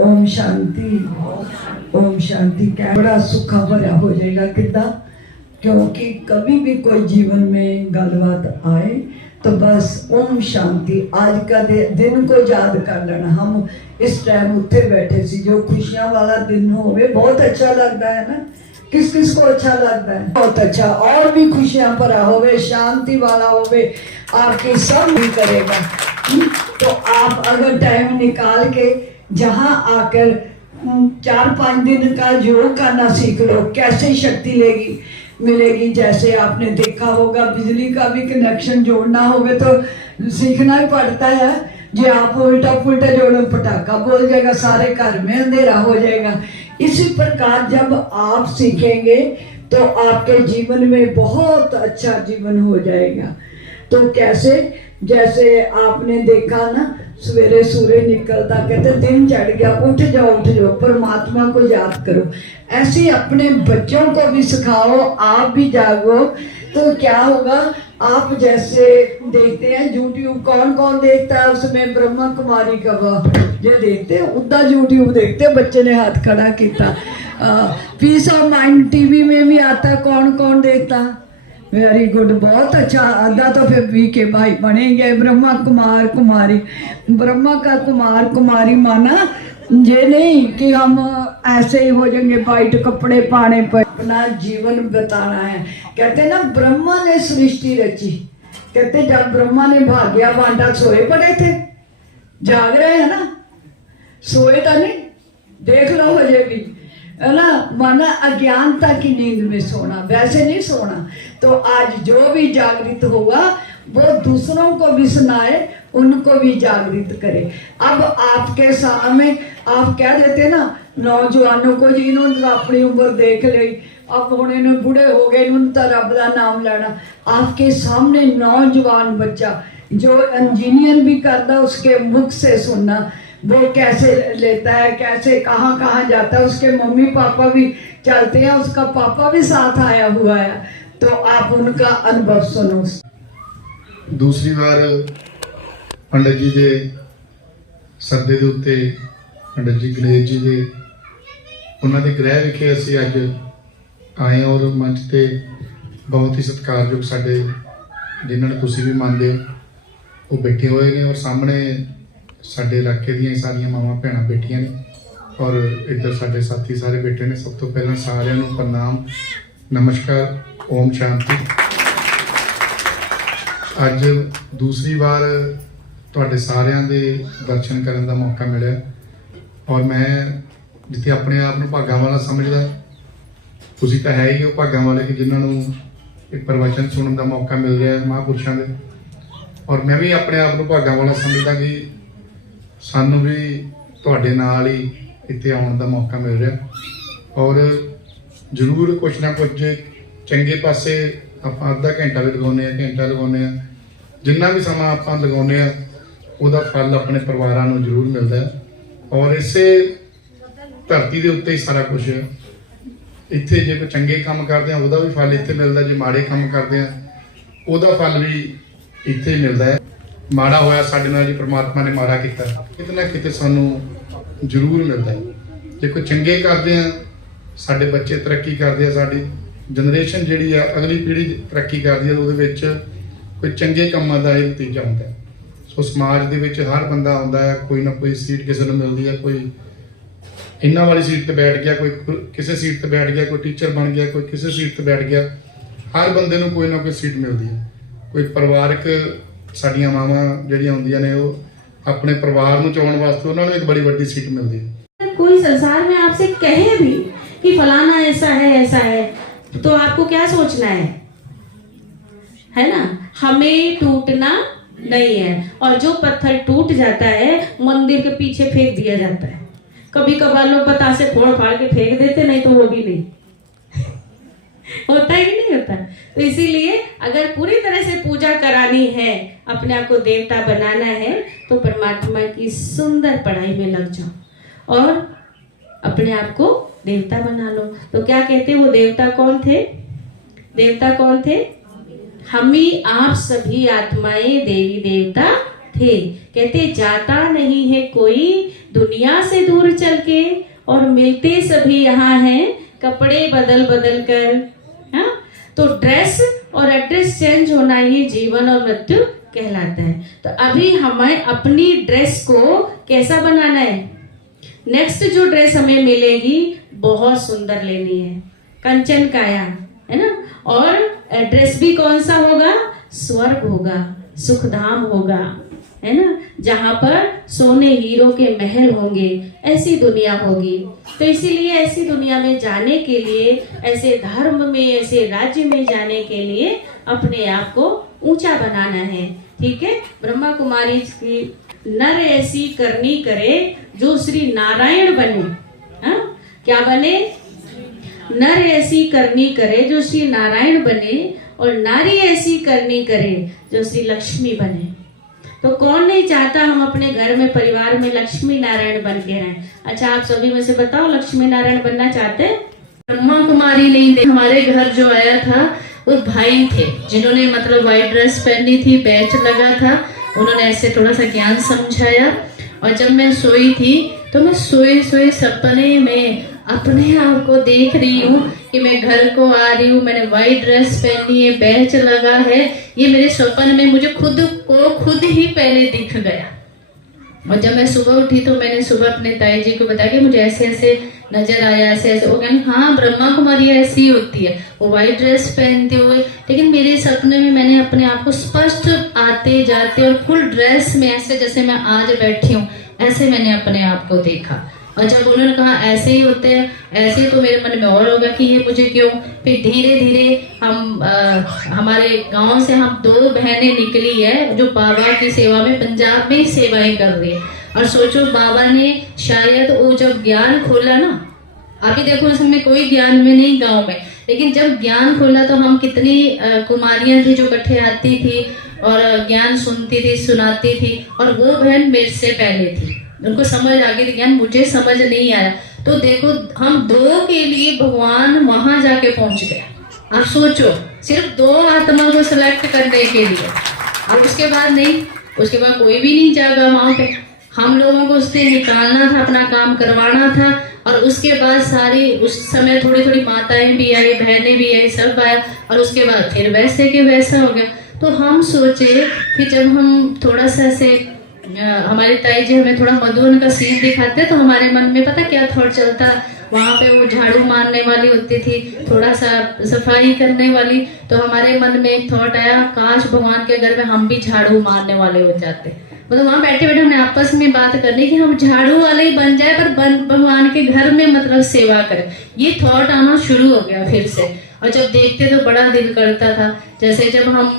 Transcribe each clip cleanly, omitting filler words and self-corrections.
ओम शांति। ओम शांति। क्या बड़ा सुखा भरा हो जाएगा कितना, क्योंकि कभी भी कोई जीवन में गलबात आए तो बस ओम शांति। आज का दिन को याद कर लेना। हम इस टाइम उत्थे बैठे सी, जो खुशियां वाला दिन होवे बहुत अच्छा लगता है ना। किस किस को अच्छा लगता है? बहुत अच्छा। और भी खुशियां भरा होवे, शांति वाला होवे, आपकी सब भी करेगा। तो आप अगर टाइम निकाल के जहाँ आकर 4-5 दिन का योग करना सीख लो, कैसे शक्ति लेगी मिलेगी। जैसे आपने देखा होगा बिजली का भी कनेक्शन जोड़ना होवे तो सीखना ही पड़ता है। जो आप उल्टा पुल्टा जोड़ो पटाखा बोल जाएगा, सारे घर में अंधेरा हो जाएगा। इसी प्रकार जब आप सीखेंगे तो आपके जीवन में बहुत अच्छा जीवन हो जाएगा। तो कैसे, जैसे आपने देखा ना, सवेरे सूरज निकलता कहते दिन चढ़ गया, उठ जाओ परमात्मा को याद करो। ऐसे अपने बच्चों को भी सिखाओ, आप भी जागो तो क्या होगा। आप जैसे देखते हैं यूट्यूब, कौन कौन देखता है उसमें ब्रह्मा कुमारी का जो देखते हैं उदा यूट्यूब देखते हैं। बच्चे ने हाथ खड़ा किया। पीस ऑफ माइंड टीवी में भी आता, कौन कौन देखता। वेरी गुड, बहुत अच्छा। आधा तो फिर भी के भाई बनेंगे। ब्रह्मा कुमार कुमारी, ब्रह्मा का कुमार कुमारी माना ये नहीं कि हम ऐसे ही हो जाएंगे वाइट कपड़े पाने पर। अपना जीवन बताना है। कहते ना ब्रह्मा ने सृष्टि रची। कहते जब ब्रह्मा ने भाग्या बांटा सोए पड़े थे, जाग रहे हैं ना, सोए तो नहीं। देख लो हो भी है ना, माना अज्ञानता की नींद में सोना, वैसे नहीं सोना। तो आज जो भी जागृत होगा वो दूसरों को भी सुनाए, उनको भी जागृत करे। अब आपके सामने आप कह देते ना नौजवानों को, जिन्होंने अपनी उम्र देख ली, अब होने ने बूढ़े हो गए, इन्होंने तो रब का नाम लेना। आपके सामने नौजवान बच्चा जो इंजीनियर भी करता, उसके मुख से सुनना वो कैसे लेता है, कैसे कहाँ कहाँ जाता है। उसके मम्मी पापा भी चलते हैं, उसका पापा भी साथ आया हुआ है, तो आप उनका अनुभव सुनो। दूसरी बार पंडित जी के सदे के उत्ते पंडित जी गणेश जी के उन्होंने गृह विखे असी अज आए और मंच पे बहुत ही सत्कारयोग साडे जिन्होंने तुसी भी मानते हो वो बैठे हुए ने, और सामने साडे इलाके दी सारियां मावां भैणां बैठियां ने, और इधर साडे साथी सारे बैठे ने। सब तो पहला सारिਆਂ ਨੂੰ प्रणाम, नमस्कार, ओम शांति। अज दूसरी बार तुहाडे सारिਆਂ ਦੇ दर्शन करने का मौका मिले, और मैं जिथे अपने आप ਨੂੰ ਭਾਗਾਂ वाला समझदा, ਤੁਸੀਂ ਤਾਂ है ही हो ਭਾਗਾਂ वाले कि जिन्होंने एक प्रवचन सुनने का मौका मिल रहा है महापुरुषों के। और मैं भी अपने आप ਨੂੰ ਭਾਗਾਂ वाला समझदा कि सानू भी तुहाडे नाल ही इत्थे आउण दा मौका मिल रहा। और जरूर कुछ ना कुछ चंगे पासे आपां अद्धा घंटा भी लगाउने आ, घंटा लगाउने आ, जिन्ना भी समा आपां लगाउने आ उहदा फल अपने परिवारां नूं जरूर मिलदा है। और इसे धरती दे उत्ते ही सारा कुछ है। इत्थे जे कोई चंगे काम करदे आ उहदा भी फल इत्थे मिलदा, जे माड़े काम करदे आ उहदा फल भी इत्थे ही मिलदा है। माड़ा होया साडे नाल जी, परमात्मा ने माड़ा किया, किते ना किते सानू जरूर मिलता है। जे कोई चंगे करते हैं, साडे बच्चे तरक्की करते हैं, साडी जनरेशन जिहड़ी है अगली पीढ़ी तरक्की करती है, उहदे विच कोई चंगे कामां दा इह नतीजा हुंदा है। सो समाज दे विच हर बंदा आउंदा है, कोई ना कोई सीट किसी नूं मिलदी है, कोई इन्हां वाली सीट ते बैठ गया, कोई किसी सीट ते बैठ गया, कोई टीचर बन गया, कोई किसी सीट ते बैठ गया। हर बंदे नूं कोई ना कोई सीट मिलदी है। कोई परिवारक साडियां मावां जिहड़ियां हुंदियां ने वो अपने परिवार नूं चलाउण वास्ते उन्हां नूं एक बड़ी वड्डी सीट मिलदी है। कोई संसार में आपसे कहे भी कि फलाना ऐसा है, तो आपको क्या सोचना है ना। हमें टूटना नहीं है, और जो पत्थर टूट जाता है मंदिर के पीछे फेंक दिया जाता है। कभी कभार लोग बतासे फोड़ फाड़ के फेंक देते, नहीं तो वो भी नहीं होता है कि नहीं होता। तो इसीलिए अगर पूरी तरह से पूजा करानी है, अपने आप को देवता बनाना है, तो परमात्मा की सुंदर पढ़ाई में लग जाओ और अपने आप को देवता बना लो। तो क्या कहते हैं वो देवता कौन थे? देवता कौन थे? हम ही आप सभी आत्माएं देवी देवता थे। कहते जाता नहीं है कोई दुनिया से दूर चल के, और मिलते सभी यहाँ हैं कपड़े बदल बदल कर। हाँ, तो ड्रेस और एड्रेस चेंज होना ये जीवन और मृत्यु कहलाता है। तो अभी हमें अपनी ड्रेस को कैसा बनाना है? नेक्स्ट जो ड्रेस हमें मिलेगी बहुत सुंदर लेनी है, कंचन काया, है ना। और एड्रेस भी कौन सा होगा? स्वर्ग होगा, सुखधाम होगा, है ना, जहां पर सोने हीरो के महल होंगे। ऐसी दुनिया होगी। तो इसीलिए ऐसी दुनिया में जाने के लिए, ऐसे धर्म में, ऐसे राज्य में जाने के लिए अपने आप को ऊंचा बनाना है। ठीक है। ब्रह्मा कुमारी की नर ऐसी करनी करे जो श्री नारायण बने। हाँ, क्या बने? नर ऐसी करनी करे जो श्री नारायण बने, और नारी ऐसी करनी करे जो श्री लक्ष्मी बने। तो कौन नहीं चाहता हम अपने घर में, परिवार में लक्ष्मी नारायण बन के रहें? अच्छा, आप सभी में से बताओ, लक्ष्मी नारायण बनना चाहते हैं? ब्रह्मा कुमारी नहीं, हमारे घर जो आया था वो भाई थे, जिन्होंने मतलब व्हाइट ड्रेस पहनी थी, बैच लगा था। उन्होंने ऐसे थोड़ा सा ज्ञान समझाया। और जब मैं सोई थी तो मैं सोए सोए सपने में अपने आप को देख रही हूँ कि मैं घर को आ रही हूँ, मैंने व्हाइट ड्रेस पहनी है, बैच लगा है। ये मेरे स्वप्न में मुझे खुद ही पहले दिख गया। और जब मैं सुबह उठी तो मैंने सुबह अपने ताई जी को बताया कि मुझे ऐसे ऐसे नजर आया, ऐसे ऐसे। वो कहने हाँ, ब्रह्मा कुमारी ऐसी होती है, वो व्हाइट ड्रेस पहनते हुए। लेकिन मेरे सपने में मैंने अपने आप को स्पष्ट आते जाते और फुल ड्रेस में, ऐसे जैसे मैं आज बैठी हूँ, ऐसे मैंने अपने आप को देखा। और जब उन्होंने कहा ऐसे ही होते हैं, ऐसे, तो मेरे मन में और होगा कि ये मुझे क्यों। फिर धीरे धीरे हम हमारे गांव से हम 2 बहनें निकली है जो बाबा की सेवा में पंजाब में ही सेवाएं कर रही है। और सोचो, बाबा ने शायद वो जब ज्ञान खोला ना, अभी देखो उसमें कोई ज्ञान में नहीं गांव में, लेकिन जब ज्ञान खोला तो हम कितनी कुमारियां थी जो इकट्ठे आती थी और ज्ञान सुनती थी, सुनाती थी। और वो बहन मेरे से पहले थी, उनको समझ आ गई थी ज्ञान, मुझे समझ नहीं आया। तो देखो, हम 2 के लिए भगवान वहां जाके पहुंच गए। आप सोचो, सिर्फ 2 आत्मा को सिलेक्ट करने के लिए। अब उसके बाद नहीं, उसके बाद कोई भी नहीं जागा वहां पे। हम लोगों को उससे निकालना था, अपना काम करवाना था। और उसके बाद सारी, उस समय थोड़ी थोड़ी माताएं भी आई, बहनें भी आई, सब आया। और उसके बाद फिर वैसे के वैसा हो गया। तो हम सोचे, फिर जब हम थोड़ा सा ऐसे, हमारी ताई जी हमें थोड़ा मधुबन का सीन दिखाते तो हमारे मन में पता क्या थॉट चलता, वहाँ पे वो झाड़ू मारने वाली होती थी, थोड़ा सा सफाई करने वाली। तो हमारे मन में एक थॉट आया, काश भगवान के घर में हम भी झाड़ू मारने वाले हो जाते। मतलब वहाँ बैठे बैठे हमने आपस में बात करनी कि हम झाड़ू वाले ही बन जाए, पर भगवान के घर में मतलब सेवा करें। ये थॉट आना शुरू हो गया फिर से। और जब देखते तो बड़ा दिल करता था। जैसे जब हम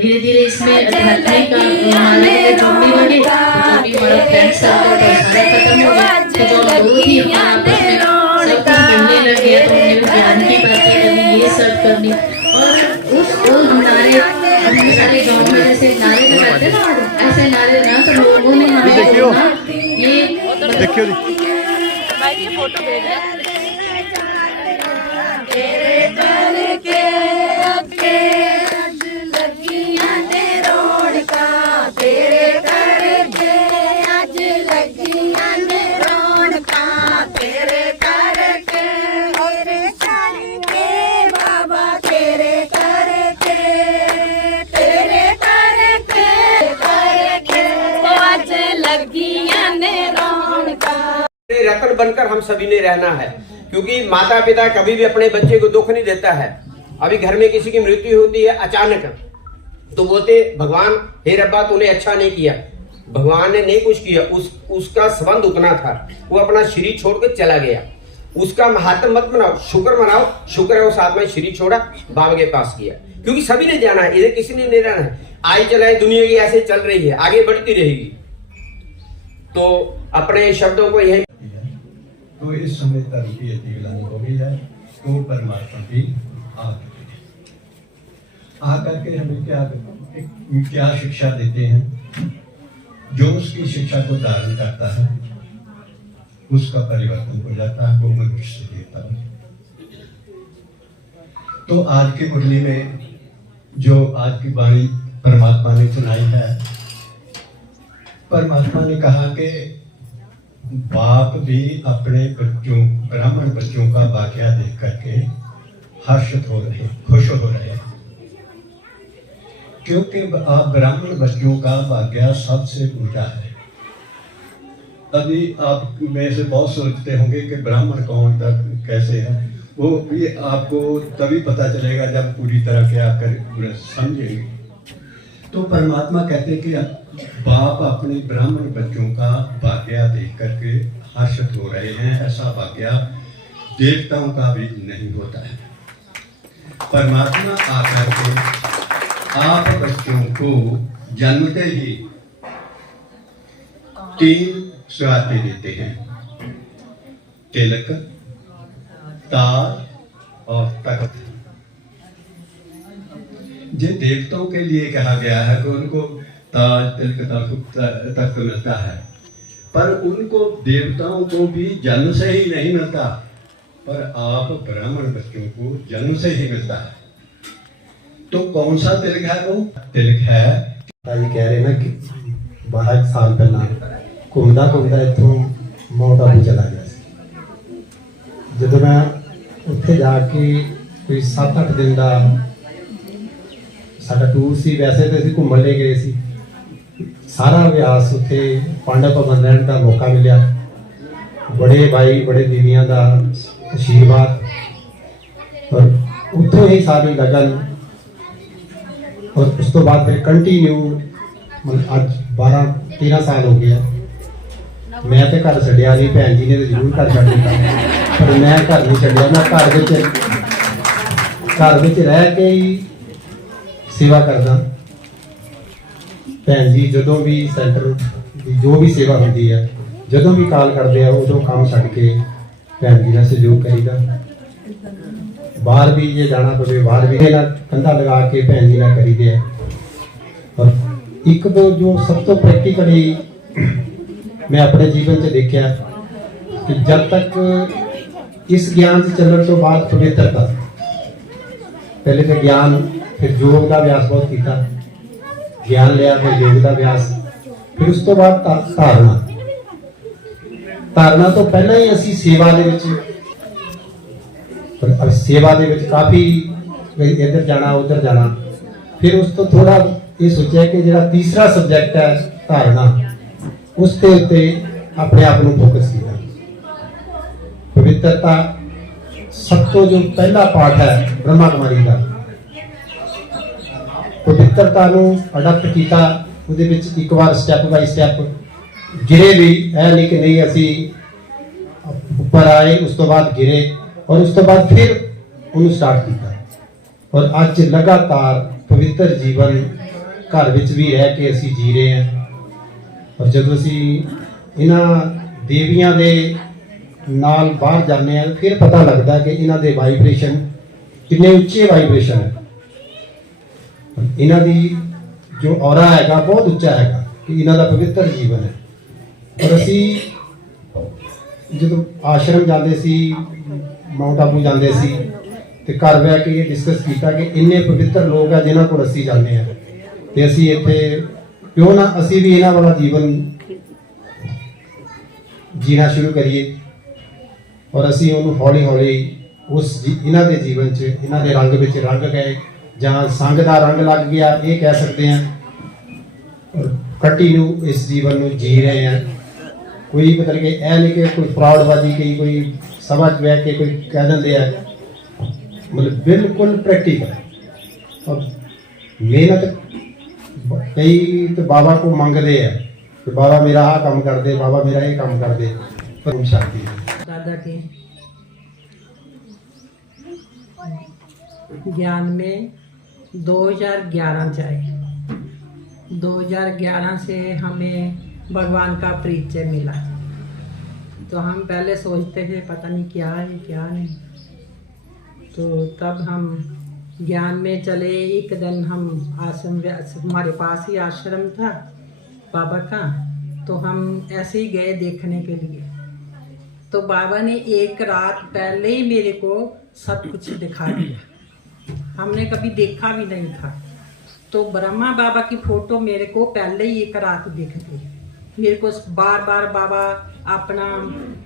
धीरे धीरे इसमें आध्यात्मिक जुड़ने लगे, अभी हमारा फ्रेंड सर्कल सारा खत्म हो गया। तो जो हम 2 ही आपस में सब कुछ मिलने लगे, तो हमने ज्ञान की बातें करनी, ये सब करनी। और उस नारे, हम सारे गाँव में जैसे नारे लगाते ना, ऐसे नारे ना, तो लोगों ने हमें ये फोटो भेजा तेरे करके अगे अज लगियां ने रौनका, तेरे करके अज लगियां ने रौनका, तेरे करके बाबा, तेरे करके अज लगियां ने रौनका। रतन बनकर हम सभी ने रहना है, क्योंकि माता पिता कभी भी अपने बच्चे को दुख नहीं देता है। अभी घर में किसी की मृत्यु होती है अचानक, तो बोलते भगवान, हे रब्बा तूने अच्छा नहीं किया। भगवान ने नहीं कुछ किया, उसका संबंध उतना था, वो अपना शरीर छोड़कर चला गया। उसका महात्म मत मनाओ, शुक्र मनाओ। शुक्र है उस आत्मा ने शरीर छोड़ा, बाबा के पास गया। क्योंकि सभी ने जाना है, इधर किसी ने नहीं रहना है। आई चलाए दुनिया की ऐसे चल रही है, आगे बढ़ती रहेगी। तो अपने शब्दों को यही, तो इस समय तक की अतिगलानी हो गई है, तो परमात्मा भी आकर के हमें क्या शिक्षा देते हैं। जो उसकी शिक्षा को धारण करता है उसका परिवर्तन हो जाता है, वो मनुष्य देता है। तो आज की मुरली में जो आज की वाणी परमात्मा ने सुनाई है, परमात्मा ने कहा कि बाप भी अपने बच्चों, ब्राह्मण बच्चों का वाकया देख करके हर्षित हो रहे, खुश हो रहे, क्योंकि आप ब्राह्मण बच्चों का वाकया सबसे ऊंचा है। अभी आप में से बहुत सोचते होंगे कि ब्राह्मण कौन तक कैसे है, वो ये आपको तभी पता चलेगा जब पूरी तरह के आकर समझेंगे। तो परमात्मा कहते हैं कि बाप अपने ब्राह्मण बच्चों का वाकया देख करके हर्षित हो रहे हैं। ऐसा वाकया देवताओं का भी नहीं होता है। परमात्मा आकर के आप बच्चों को जन्मते ही 3 सुरातें देते हैं, तिलक, तार और तख्त। जो देवताओं के लिए कहा गया है कि उनको ताज, तिलक, तख्त मिलता है, पर उनको देवताओं को भी जन्म से ही नहीं मिलता, पर आप ब्राह्मण बच्चों को जन्म से ही मिलता है। तो कौन सा तिलक है? वो तिलक है, ये कह रहे ना कि 12 साल पहला घूमदा घूमदा इतों माउंट आबू चला गया। जो मैं उत्थे जाके कोई 7-8 दिन का साडा टूर सी, वैसे तो असीं घूमण ले गए सी, सारा अभ्यास उत्थे पांडव भवन रहने का मौका मिला। बड़े भाई बड़े दीदियां का आशीर्वाद और उत्थों ही सारी लगन, और उस तो बाद फिर कंटिन्यू मतलब आज 12-13 साल हो गया। मैं तो घर छड्डिया नहीं, भैन जी ने तो जरूर घर छड्ड दिता, पर मैं घर नहीं छड्डिया। मैं घर विच रह के ही सेवा करदा। भैन जी जदों भी सेंटर की जो भी सेवा होती है, जदों भी कॉल करते हैं, उदों काम छड्ड के भैन जी का सहयोग करीदा। बाहर भी जे जाना पवे, बाहर भी कंधा लगा के भैन जी ना करी दे। और एक तो जो सब तो प्रैक्टिकली मैं अपने जीवन से देखा कि जब तक इस ज्ञान से चलने तो बाद पवित्रता, पहले तो ज्ञान, फिर योग का अभ्यास बहुत किया, ज्ञान लिया, फिर योग का अभ्यास, फिर उस तो बाद धारणा। धारणा तो पहले ही असी सेवा दे विच, पर सेवा दे विच काफी इधर जाना उधर जाना, फिर उस तो थोड़ा ये सोचा कि जो तीसरा सब्जैक्ट है धारणा, उसके उत्ते अपने आप को फोकस किया। पवित्रता सब तो जो पहला पाठ है ब्रह्मा कुमारी का, पवित्रता अडप्ट किया, ਉਹਦੇ ਵਿੱਚ ਇੱਕ ਵਾਰ स्टैप बाय स्टैप गिरे भी है, लेकिन नहीं असी ऊपर आए, उस तो बाद गिरे, और उस तो बाद फिर उन्हें स्टार्ट किया। और अज लगातार पवित्र जीवन घर विच भी रह के असी जी रहे हैं। और जब असी इन्हां देवियां दे नाल बाहर जाने हैं, फिर पता लगता है कि इन्हां दे वाइब्रेशन कितने उच्चे वाइब्रेशन है। इन्हां दी जो औरा हैगा बहुत उच्चा हैगा कि इन्हां दा पवित्र जीवन है। और असी जो आश्रम जाते सी, माउंट आबू जाते सी, ते घर बह के ये डिस्कस किया कि इन्ने पवित्र लोग हैं जिन्हां कोल असी जाने हैं, ते असी इत्थे क्यों ना असी भी इन्हां वाला जीवन जीना शुरू करिए। और असी उन्होंने हौली हौली उस इन्हां दे जीवन च, इन्हां दे रंग विच रंग गए, जहाँ संग का रंग लग गया ये कह सकते हैं। और कंटिन्यू इस जीवन में जी रहे हैं। कोई मतलब कि ऐ नहीं कि कोई फ्रॉडबाजी की कोई समझ बह के कोई कह देंगे है, मतलब बिल्कुल प्रैक्टिकल। और मेहनत कई तो बाबा को मंगते हैं कि बाबा मेरा आ काम कर दे, बाबा मेरा ये काम कर दे, पर शांति दादा के ज्ञान में 2011 से आए। 2011 से हमें भगवान का परिचय मिला। तो हम पहले सोचते थे पता नहीं क्या है क्या नहीं, तो तब हम ज्ञान में चले। एक दिन हम आश्रम, हमारे पास ही आश्रम था बाबा का, तो हम ऐसे ही गए देखने के लिए। तो बाबा ने एक रात पहले ही मेरे को सब कुछ दिखा दिया, हमने कभी देखा भी नहीं था। तो ब्रह्मा बाबा की फोटो मेरे को पहले ही एक रात दिख गई। मेरे को बार बार बाबा अपना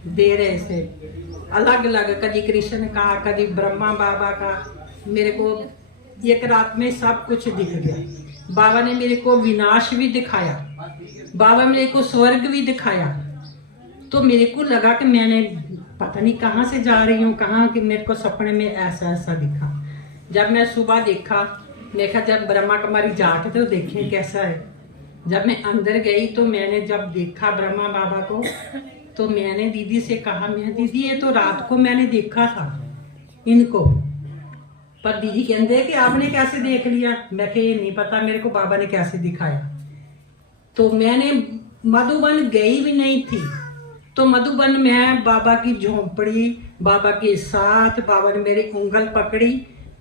दे रहे थे, अलग अलग, कभी कृष्ण का, कभी ब्रह्मा बाबा का। मेरे को एक रात में सब कुछ दिख गया। बाबा ने मेरे को विनाश भी दिखाया, बाबा मेरे को स्वर्ग भी दिखाया। तो मेरे को लगा कि मैंने पता नहीं कहाँ से जा रही हूँ, कहाँ कि मेरे को सपने में ऐसा ऐसा दिखा। जब मैं सुबह देखा जब ब्रह्मा कुमारी जाट तो देखें कैसा है। जब मैं अंदर गई तो मैंने जब देखा ब्रह्मा बाबा को, तो मैंने दीदी से कहा, मैं दीदी ये तो रात को मैंने देखा था इनको, पर दीदी कहते कि आपने कैसे देख लिया। मैं कहा ये नहीं पता मेरे को बाबा ने कैसे दिखाया। तो मैंने मधुबन गई भी नहीं थी, तो मधुबन में बाबा की झोंपड़ी, बाबा के साथ बाबा ने मेरी उंगल पकड़ी,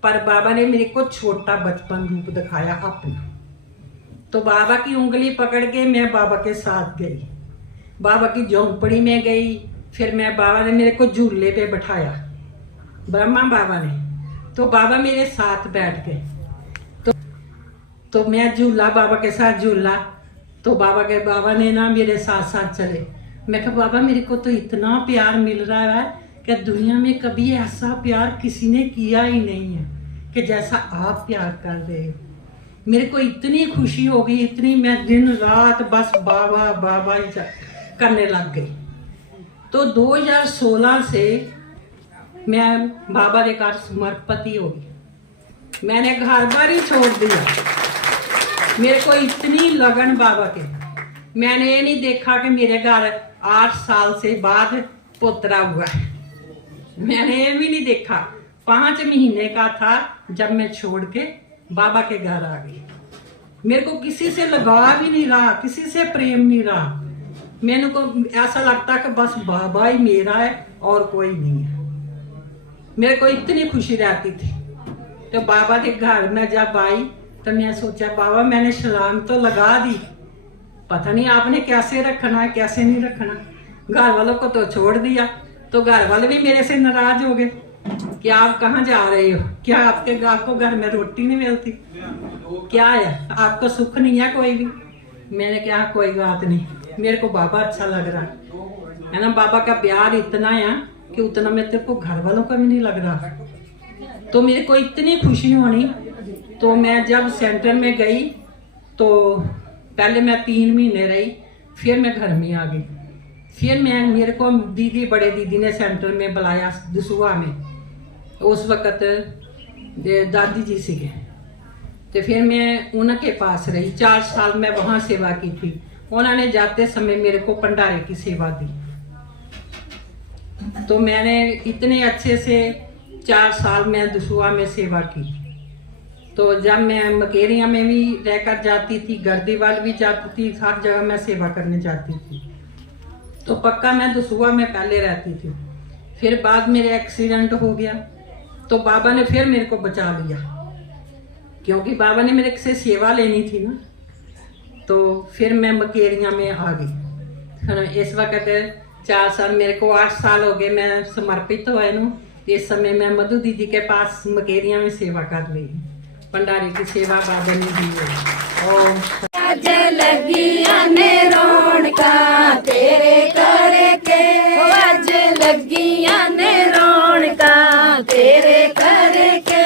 पर बाबा ने मेरे को छोटा बचपन रूप दिखाया अपना। तो बाबा की उंगली पकड़ के मैं बाबा के साथ गई, बाबा की झोंपड़ी में गई। फिर मैं बाबा ने मेरे को झूले पे बिठाया, ब्रह्मा बाबा ने। तो बाबा मेरे साथ बैठ गए, तो मैं झूला बाबा के साथ झूला। तो बाबा ने ना मेरे साथ साथ चले। मैं कहा बाबा मेरे को तो इतना प्यार मिल रहा है कि दुनिया में कभी ऐसा प्यार किसी ने किया ही नहीं है कि जैसा आप प्यार कर रहे हो। मेरे को इतनी खुशी हो गई, इतनी, मैं दिन रात बस बाबा बाबा ही करने लग गई। तो 2016 से मैं बाबा के घर समर्पित हो गई। मैंने घर बार ही छोड़ दिया। मेरे को इतनी लगन बाबा के, मैंने ये नहीं देखा कि मेरे घर 8 साल से बाद पोतरा हुआ है, मैंने ये भी नहीं देखा। 5 महीने का था जब मैं छोड़ के बाबा के घर आ गई। मेरे को किसी से लगाव भी नहीं रहा, किसी से प्रेम नहीं रहा। मेरे को ऐसा लगता कि बस बाबा ही मेरा है और कोई नहीं है। मेरे को इतनी खुशी रहती थी। तो बाबा के घर में जब आई तो मैं सोचा बाबा मैंने छलांग तो लगा दी, पता नहीं आपने कैसे रखना है कैसे नहीं रखना। घर वालों को तो छोड़ दिया, तो घर वाले भी मेरे से नाराज हो गए कि आप कहाँ जा रहे हो, क्या आपको घर में रोटी नहीं मिलती, क्या है आपको सुख नहीं है कोई भी। मैंने कहा कोई बात नहीं, मेरे को बाबा अच्छा लग रहा है ना। बाबा का प्यार इतना है कि उतना मेरे को घर वालों का भी नहीं लग रहा। तो मेरे को इतनी खुशी होनी। तो मैं जब सेंटर में गई तो पहले मैं 3 महीने रही, फिर मैं घर में आ गई। फिर मेरे को बड़े दीदी ने सेंटर में बुलाया दसूहा में, उस वक़्त दादी जी सीगे। तो फिर मैं उनके पास रही 4 साल मैं वहाँ सेवा की थी। उन्होंने जाते समय मेरे को भंडारे की सेवा दी। तो मैंने इतने अच्छे से 4 साल मैं दसूहा में सेवा की। तो जब मैं मकेरिया में भी रहकर जाती थी, गर्दीवाल भी जाती थी, हर जगह मैं सेवा करने जाती थी। तो पक्का मैं दसूहा में पहले रहती थी। फिर बाद मेरे एक्सीडेंट हो गया, तो बाबा ने फिर मेरे को बचा लिया, क्योंकि बाबा ने मेरे से सेवा लेनी थी ना। तो फिर मैं मकेरिया में आ गई। इस वक्त 4 साल, मेरे को 8 साल हो गए मैं समर्पित हुए नू। इस समय मैं मधु दीदी के पास मकेरिया में सेवा कर रही हूँ। भंडारे की सेवा बाबा ने दी है। आज लगिया ने रौनका तेरे करके, आज लगिया ने रौनका तेरे करके।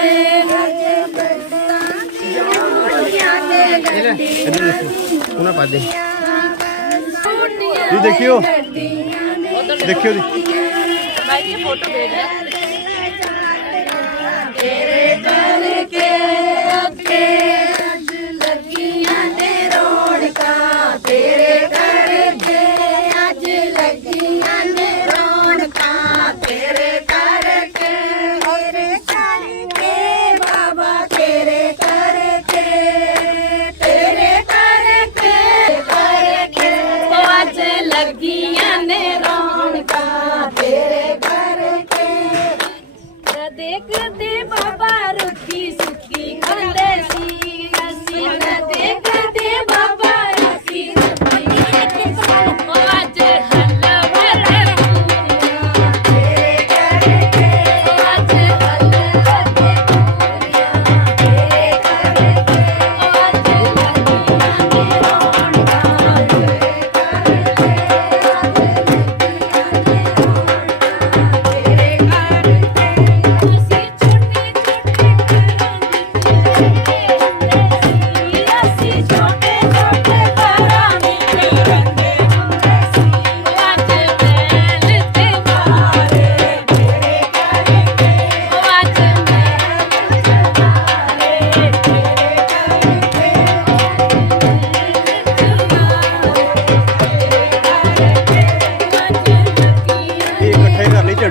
ये देखियो देखियो फोटो तेरे करके आज लगिया ने रौनका तेरे करके, आज लगिया ने रौनका तेरे करके। बाबा तेरे करके, तेरे करके करके, आज लगिया ने रौनका तेरे करके। देख दे बाबा रुखी सुखी खांदे सी,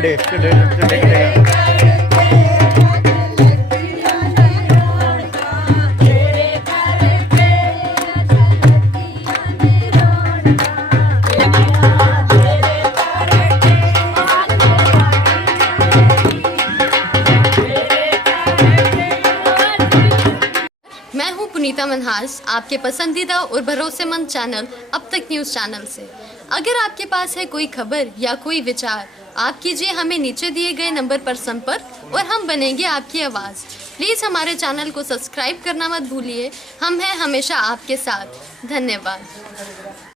ਝੰਡੇ ਝੰਡੇ ਝੰਡੇ ਕੱਢੇਗਾ। मैं हूं पुनीता मनहास, आपके पसंदीदा और भरोसेमंद चैनल अब तक न्यूज़ चैनल से। अगर आपके पास है कोई खबर या कोई विचार, आप कीजिए हमें नीचे दिए गए नंबर पर संपर्क और हम बनेंगे आपकी आवाज़। प्लीज़ हमारे चैनल को सब्सक्राइब करना मत भूलिए। हम हैं हमेशा आपके साथ। धन्यवाद।